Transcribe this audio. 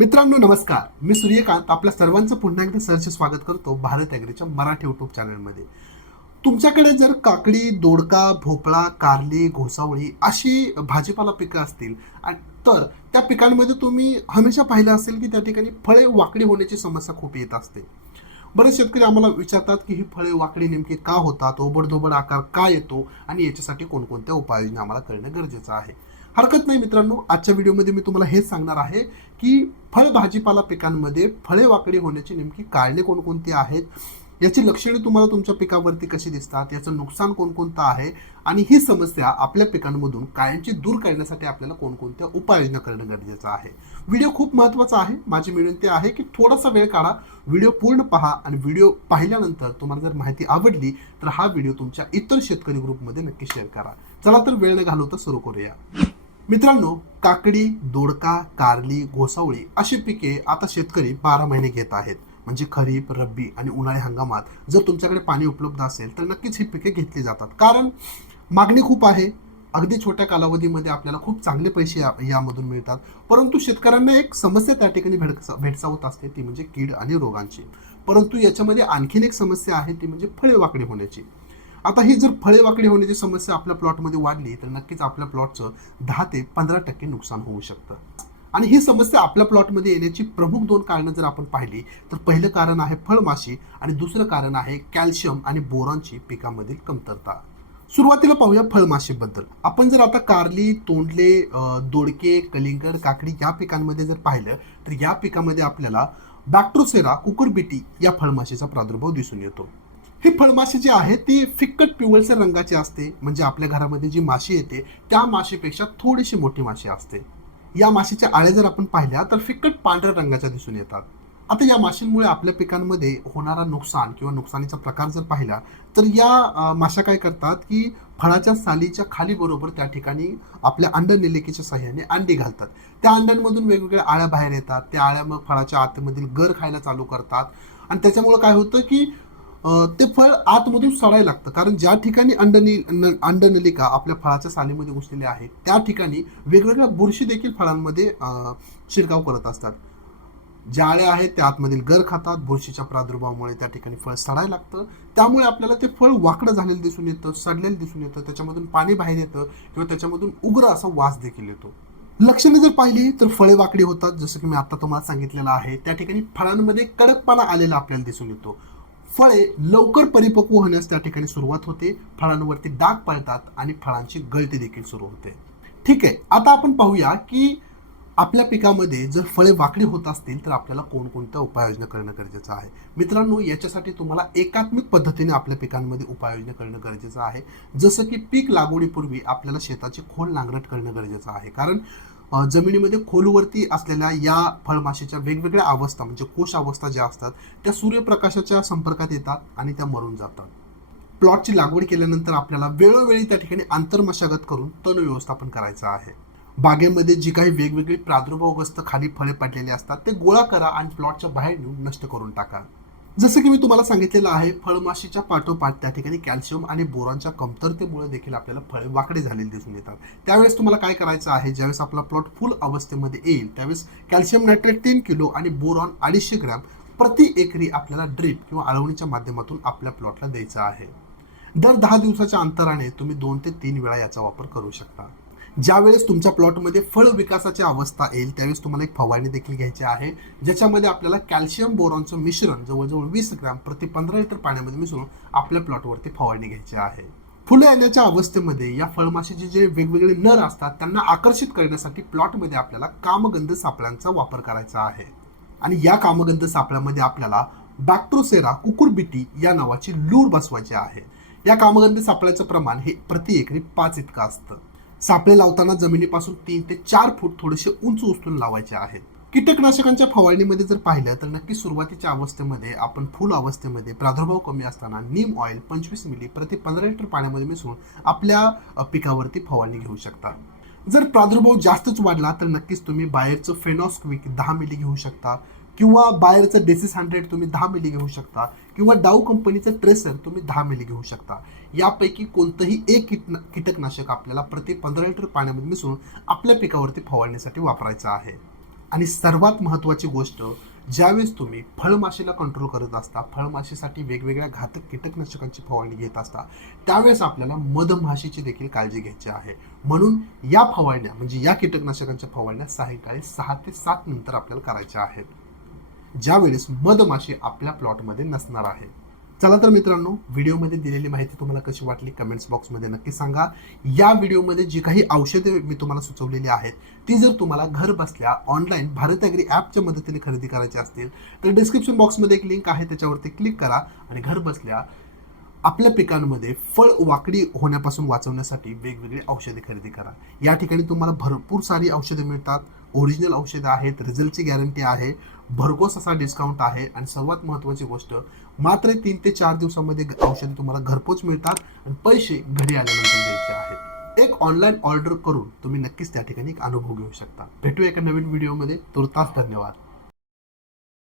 मित्रांनो नमस्कार. मी सूर्यकांत. आपल्या सर्वांचं पुन्हा एकदा सरचे स्वागत करतो भारत ॲग्रीच्या मराठी यूट्यूब चॅनलमध्ये तुमच्याकडे जर काकडी दोडका भोपळा कारली घोसावळी अशी भाजीपाला पिकं असतील आणि तर त्या पिकांमध्ये तुम्ही हमेशा पाहिलं असेल की त्या ठिकाणी फळे वाकडी होण्याची समस्या खूप येत असते. बरेच शेतकरी आम्हाला विचारतात की ही फळे वाकडी नेमकी का होतात ओबडधोबड आकार का येतो आणि याच्यासाठी कोणकोणत्या उपाययोजना आम्हाला करणं गरजेचं आहे. हरकत नाही मित्रांनो आजच्या व्हिडिओमध्ये मी तुम्हाला हेच सांगणार आहे की फळ भाजीपाला पिकांमध्ये फळे वाकडी होण्याची नेमकी कारणे कोणकोणती आहेत याची लक्षणे तुम्हाला तुमच्या पिकावरती कशी दिसतात याचं नुकसान कोणकोणतं आहे आणि ही समस्या आपल्या पिकांमधून कायमची दूर करण्यासाठी आपल्याला कोणकोणत्या उपाययोजना करणं गरजेचं आहे. व्हिडिओ खूप महत्त्वाचा आहे. माझी विनंती आहे की थोडासा वेळ काढा व्हिडिओ पूर्ण पहा आणि व्हिडिओ पाहिल्यानंतर तुम्हाला जर माहिती आवडली तर हा व्हिडिओ तुमच्या इतर शेतकरी ग्रुपमध्ये नक्की शेअर करा. चला तर वेळ न घालवता सुरू करूया. मित्रांनो काकडी दोडका कारली घोसावळी अशी पिके आता शेतकरी बारा महिने घेत आहेत. म्हणजे खरीप रब्बी आणि उन्हाळी हंगामात जर तुमच्याकडे पाणी उपलब्ध असेल तर नक्कीच ही पिके घेतली जातात. कारण मागणी खूप आहे. अगदी छोट्या कालावधीमध्ये आपल्याला खूप चांगले पैसे या- यामधून मिळतात. परंतु शेतकऱ्यांना एक समस्या त्या ठिकाणी भेडसा भेडसावत असते ती म्हणजे कीड आणि रोगांची. परंतु याच्यामध्ये आणखीन एक समस्या आहे ती म्हणजे फळे वाकडी होण्याची. आता ही जर फळे वाकडी होण्याची समस्या आपल्या प्लॉटमध्ये वाढली तर नक्कीच आपल्या प्लॉटचं दहा ते पंधरा टक्के नुकसान होऊ शकतं. आणि ही समस्या आपल्या प्लॉटमध्ये येण्याची प्रमुख दोन कारणं जर आपण पाहिली तर पहिलं कारण आहे फळमाशी आणि दुसरं कारण आहे कॅल्शियम आणि बोरॉनची पिकामधील कमतरता. सुरुवातीला पाहूया फळमाशीबद्दल. आपण जर आता कारली तोंडले दोडके कलिंगड काकडी या पिकांमध्ये जर पाहिलं तर या पिकामध्ये आपल्याला बॅक्ट्रोसेरा कुकुरबिटी या फळमाशीचा प्रादुर्भाव दिसून येतो. ही फळमाशी जी आहे ती फिक्कट पिवळसर रंगाची असते. म्हणजे आपल्या घरामध्ये जी माशी येते त्या माशीपेक्षा थोडीशी मोठी माशी असते. या माशीच्या आळे जर आपण पाहिल्या तर फिक्कट पांढऱ्या रंगाच्या दिसून येतात. आता या माशींमुळे आपल्या पिकांमध्ये होणारा नुकसान किंवा नुकसानीचा प्रकार जर पाहिला तर या माशा काय करतात की फळाच्या सालीच्या खाली बरोबर त्या ठिकाणी आपल्या अंडनिलिकेच्या सहाय्याने अंडी घालतात. त्या अंड्यांमधून वेगवेगळ्या आळ्या बाहेर येतात. त्या आळ्या मग फळाच्या आतमधील गर खायला चालू करतात. आणि त्याच्यामुळं काय होतं की ते फळ आतमधून सडायला लागतं. कारण ज्या ठिकाणी अंडनी अंडनलिका आपल्या फळाच्या सालीमध्ये घुसलेली आहे त्या ठिकाणी वेगवेगळ्या बुरशी देखील फळांमध्ये शिरकाव करत असतात. ज्या आहेत त्या आतमधील गर खातात बुरशीच्या प्रादुर्भावामुळे त्या ठिकाणी फळ सडायला लागतं. त्यामुळे आपल्याला ते फळ वाकडं झालेलं दिसून येतं सडलेलं दिसून येतं त्याच्यामधून पाणी बाहेर येतं किंवा त्याच्यामधून उग्र असा वास देखील येतो. लक्षणे जर पाहिली तर फळे वाकडी होतात जसं की मी आता तुम्हाला सांगितलेलं आहे. त्या ठिकाणी फळांमध्ये कडकपणा आलेला आपल्याला दिसून येतो. फळे लवकर परिपक्व होण्यास त्या ठिकाणी सुरुवात होते. फळांवरती डाग पडतात आणि फळांची गळती देखील सुरू होते. ठीक आहे आता आपण पाहूया की आपल्या पिकामध्ये जर फळे वाकडी होत असतील तर आपल्याला कोणकोणत्या उपाययोजना करणं गरजेचं आहे? मित्रांनो याच्यासाठी तुम्हाला एकात्मिक पद्धतीने आपल्या पिकांमध्ये उपाययोजना करणं गरजेचं आहे. जसं की पीक लागवडीपूर्वी आपल्याला शेताची खोल नांगरट करणं गरजेचं आहे. कारण जमिनीमध्ये खोलवरती असलेल्या या फळमाशीच्या वेगवेगळ्या अवस्था म्हणजे कोश अवस्था ज्या असतात त्या सूर्यप्रकाशाच्या संपर्कात येतात आणि त्या मरून जातात. प्लॉटची लागवड केल्यानंतर आपल्याला वेळोवेळी त्या ठिकाणी आंतरमशागत करून तण व्यवस्थापन करायचं आहे. बागेमध्ये जी काही वेगवेगळी प्रादुर्भावग्रस्त खाली फळे पडलेली असतात ते गोळा करा आणि प्लॉटच्या बाहेर नेऊन नष्ट करून टाका. जसं की मी तुम्हाला सांगितलेलं आहे फळमाशीच्या पाठोपाठ त्या ठिकाणी कॅल्शियम आणि बोरॉनच्या कमतरतेमुळे देखील आपल्याला फळे वाकडे झालेले दिसून येतात. त्यावेळेस तुम्हाला काय करायचं आहे ज्यावेळेस आपला प्लॉट फुल अवस्थेमध्ये येईल त्यावेळेस कॅल्शियम नायट्रेट तीन किलो आणि बोरॉन अडीचशे ग्रॅम प्रति एकरी आपल्याला ड्रीप किंवा आळवणीच्या माध्यमातून आपल्या प्लॉटला द्यायचं आहे. दर दहा दिवसाच्या अंतराने तुम्ही दोन ते तीन वेळा याचा वापर करू शकता. ज्यावेळेस तुमच्या प्लॉटमध्ये फळ विकासाची अवस्था येईल त्यावेळेस तुम्हाला एक फवारणी देखील घ्यायची आहे ज्याच्यामध्ये आपल्याला कॅल्शियम बोरॉनचं मिश्रण जवळजवळ वीस ग्रॅम प्रति पंधरा लिटर पाण्यामध्ये मिसळून आपल्या प्लॉटवरती फवारणी घ्यायची आहे. फुलं येण्याच्या अवस्थेमध्ये या फळमाशीचे जे वेगवेगळे नर असतात त्यांना आकर्षित करण्यासाठी प्लॉटमध्ये आपल्याला कामगंध सापळ्यांचा वापर करायचा आहे. आणि या कामगंध सापळ्यामध्ये आपल्याला बॅक्ट्रोसेरा कुकुरबिटी या नावाची लूर बसवायची आहे. या कामगंध सापळ्याचं प्रमाण हे प्रति एकरी पाच इतकं असतं. सापळे लावताना जमिनीपासून तीन ते चार फूट थोडेसे उंच उचलून लावायचे आहेत. कीटकनाशकांच्या फवारणीमध्ये जर पाहिलं तर नक्की सुरुवातीच्या अवस्थेमध्ये आपण फुल अवस्थेमध्ये प्रादुर्भाव कमी असताना नीम ऑइल पंचवीस मिली प्रति पंधरा लिटर पाण्यामध्ये मिसळून आपल्या पिकावरती फवारणी घेऊ शकता. जर प्रादुर्भाव जास्तच वाढला तर नक्कीच तुम्ही बाहेरचं फेनॉस्क्विक दहा मिली घेऊ शकता. किंवा बाहेरचं डेसिस हंड्रेड तुम्ही दहा मिली घेऊ शकता. किंवा डाऊ कंपनीचं ट्रेसर तुम्ही दहा मिली घेऊ शकता. यापैकी कोणतंही एक कीटना कीटकनाशक आपल्याला प्रति पंधरा लिटर पाण्यामध्ये मिसळून आपल्या पिकावरती फवारणीसाठी वापरायचं आहे. आणि सर्वात महत्त्वाची गोष्ट ज्यावेळेस तुम्ही फळमाशीला कंट्रोल करत असता फळमाशीसाठी वेगवेगळ्या घातक कीटकनाशकांची फवारणी घेत असता त्यावेळेस आपल्याला मधमाशीची देखील काळजी घ्यायची आहे. म्हणून या फवारण्या म्हणजे या कीटकनाशकांच्या फवारण्या सायंकाळी सहा ते सात नंतर आपल्याला करायच्या आहेत. ज्यावेळेस मधमाशी आपल्या प्लॉटमध्ये नसणार आहे. चला तर मित्रांनो व्हिडिओमध्ये दिलेली माहिती तुम्हाला कशी वाटली कमेंट्स बॉक्समध्ये नक्की सांगा. या व्हिडिओमध्ये जी काही औषधे मी तुम्हाला सुचवलेली आहेत ती जर तुम्हाला घर बसल्या ऑनलाईन भारत ॲग्री ॲपच्या मदतीने खरेदी करायची असतील तर डिस्क्रिप्शन बॉक्समध्ये एक लिंक आहे त्याच्यावरती क्लिक करा आणि घर बसल्या आपल्या पिकांमध्ये फळ वाकडी होण्यापासून वाचवण्यासाठी वेगवेगळी औषधे खरेदी करा. या ठिकाणी तुम्हाला भरपूर सारी औषधे मिळतात. ओरिजिनल औषधं आहेत रिझल्टची गॅरंटी आहे भरघोस असा डिस्काउंट आहे आणि सर्वात महत्त्वाची गोष्ट मात्र तीन ते चार दिवसामध्ये औषधे तुम्हाला घरपोच मिळतात आणि पैसे घरी आल्यानंतर द्यायचे आहेत. एक ऑनलाईन ऑर्डर करून तुम्ही नक्कीच त्या ठिकाणी एक अनुभव घेऊ शकता. भेटूया एका नवीन व्हिडिओमध्ये तुर्तास धन्यवाद.